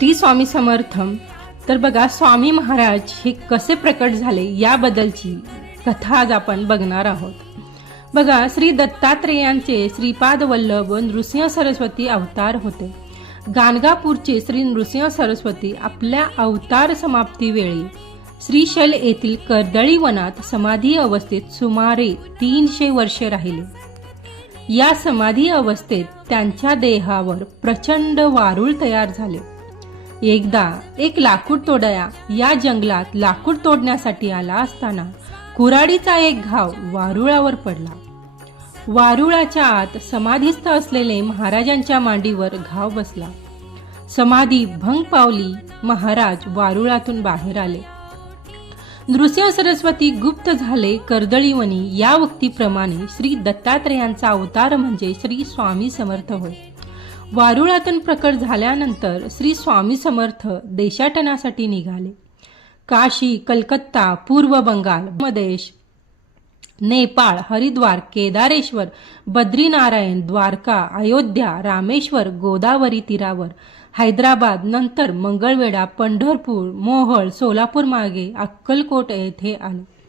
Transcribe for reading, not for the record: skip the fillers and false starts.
श्री स्वामी समर्थम. तर बघा, स्वामी महाराज हे कसे प्रकट झाले याबद्दलची कथा आज आपण बघणार आहोत. बघा, श्री दत्तात्रेयांचे श्रीपाद वल्लभ नृसिंह सरस्वती अवतार होते. गाणगापूरचे श्री नृसिंह सरस्वती आपल्या अवतार समाप्ती वेळी श्रीशैल येथील कर्दळी वनात समाधी अवस्थेत सुमारे 300 वर्षे राहिले. या समाधी अवस्थेत त्यांच्या देहावर प्रचंड वारूळ तयार झाले. एकदा एक लाकूड तोडया या जंगलात लाकूड तोडण्यासाठी आला असताना कुऱ्हाडीचा एक घाव वारुळावर पडला. वारुळाच्या आत समाधीस्थ असलेले महाराजांच्या मांडीवर घाव बसला. समाधी भंग पावली. महाराज वारुळातून बाहेर आले. नृसिंह सरस्वती गुप्त झाले कर्दळीवनी या उक्तीप्रमाणे श्री दत्तात्रेयांचा अवतार म्हणजे श्री स्वामी समर्थ होय. वारुळातून प्रकट झाल्यानंतर श्री स्वामी समर्थ देशाटनासाठी निघाले. काशी, कलकत्ता, पूर्व बंगाल, मध्यप्रदेश, नेपाळ, हरिद्वार, केदारेश्वर, बद्रीनारायण, द्वारका, अयोध्या, रामेश्वर, गोदावरी तीरावर, हैदराबाद, नंतर मंगळवेढा, पंढरपूर, मोहोळ, सोलापूर मागे अक्कलकोट येथे आले.